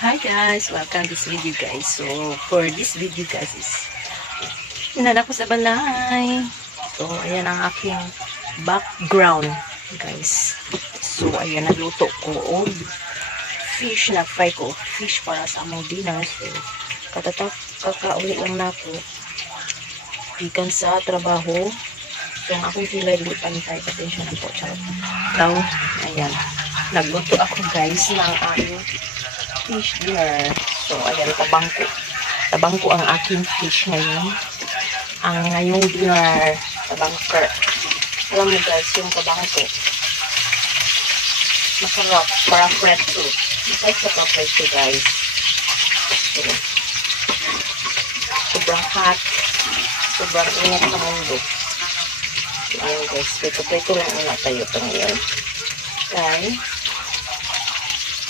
Hi guys, welcome to this video guys. So for this video guys is inana ko sa balay. So ayan ang aking background guys. So ayan, nagluto ko og fish, na-fry ko fish para sa among dinner. So kakauli lang na ako ikan sa trabaho. So ang akong kilay di pantay, pasensya na po. Now ayan, nagluto ako guys ng aming fish dinner. So, ayan, tabangko ang aking fish ngayon. Ang ngayong dinner, tabangker. Alam mo guys, yung tabangko, masarap para preto. Masarap sa preto guys. So, sobrang hot, sobrang ingat sa mundo. So, ayan guys, preto lang muna tayo ito ngayon. Okay.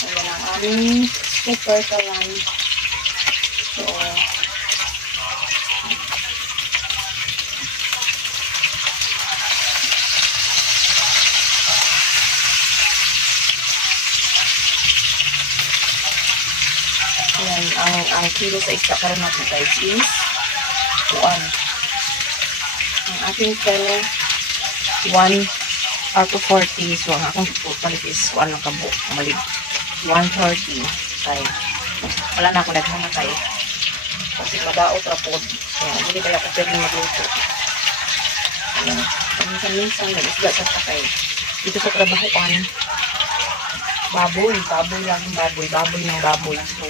Ayan ang aming super kalan. So, ayan, ang kilo sa isda karon natin guys is ang ating kilo 1 out of 40. So, ang akong palit is kuan lang kabo, mali 130. Okay. Wala na ako daghan na tayo. Kasi madaot rapod. So, hindi kaya ako pwede magluto. Ayan. Minsan-minsan, nag-isda sa sakay. Dito sa trabaho kan, baboy lang, baboy ng baboy. So,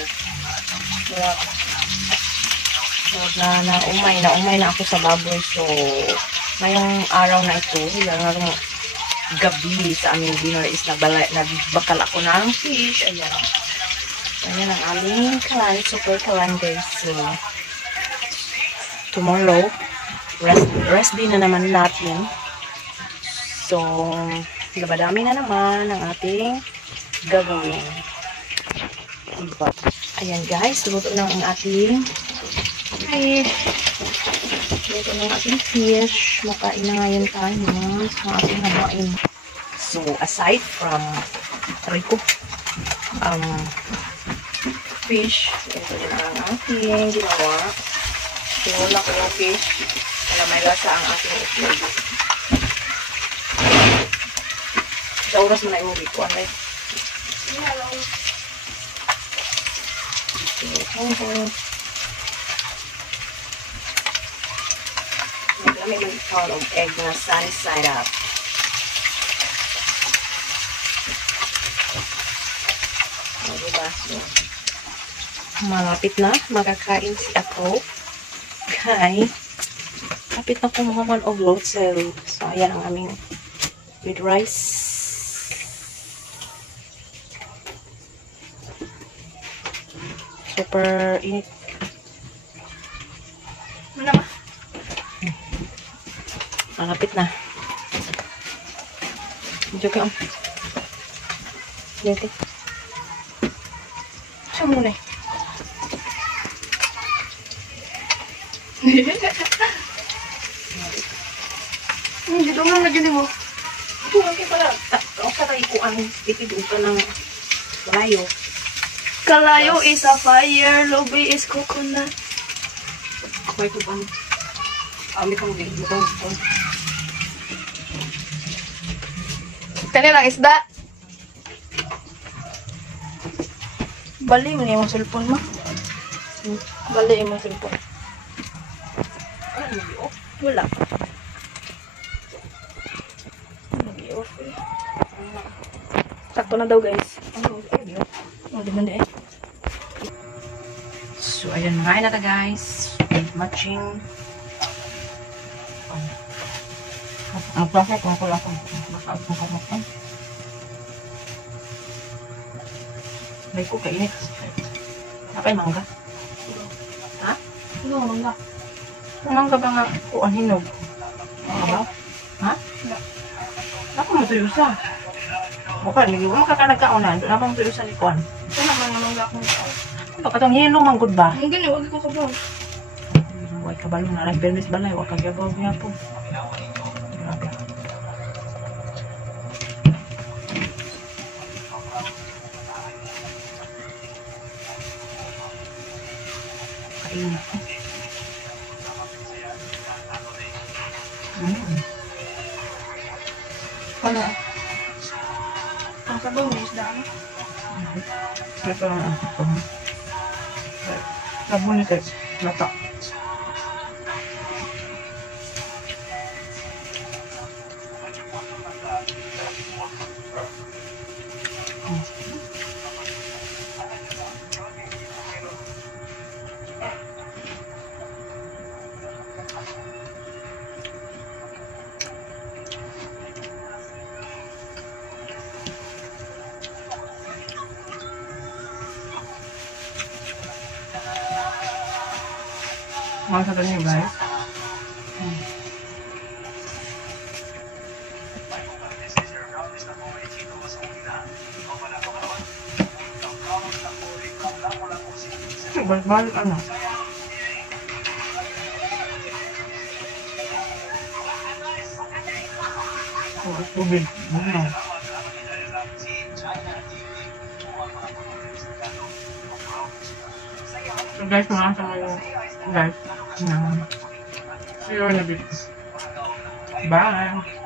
naumay na ako sa baboy. So, ngayong araw na ito, ngayong gabi sa aming dinner is nagbakal ako ng fish. Ayan. Ayan ang aming kalan, super kalan guys. So, tomorrow, rest day na naman natin. So, labadami na naman ang ating gagawin. Diba? Ayan guys, luto na ang ating fish. Luto na ang ating fish. Makain na ngayon tayo sa ating habain. So, aside from fish, ito din ang ating ginawa. Sinula ko yung fish para may lasa ang ating itlog. Sa oras mo na yung ko, ano eh. Maglamig man ito ng egg na sunny side up. Diba? So, malapit na makakain si ako. Okay. Lapit na kumuha of load cell. So, ayan ang aming with rice. Super init. Ano ba? Malapit na. Joke ang. Dito. Siya muna eh. Dito nga na dyan mo. Ito nga pala. Ang karay ko ang titidong ka ng kalayo. Kalayo is a fire, lobe is coconut. Ako ito bang amit ang bigitong ito. Kani lang isda. Bali mo na yung cellphone mo. Bali mo yung cellphone. Ano nag-i-off? Wala. Nag-i-off eh. Sakto na daw guys. Ano? Oh, di mandi eh. So, ayan, mga na ta guys. Matching. Ang plato kung ko lang kung may ko kainit. Napay mangga. Ha? Ano mangga? Mangga ba nga kuan hinog? Ano? Ha? Ako mo tuyo sa. Bukan, hindi mo makakanagkaunan. Doon ako mo tuyo sa likuan. Ito naman na mangga akong tao. Baka itong yelo manggod ba? Ang gani, wag ko kabaw. Huwag kabalo na lang. Bernis balay. Huwag kagabaw niya po. Grabe. Kainit. Wala. Ang sabaw ni isda ano? Ito ang ito. Sabon ito. Lata. Masarap niyo guys. Balik-balik ano? Oh, tubig. Ano? So guys, mga kasama guys. See you in a bit. Bye.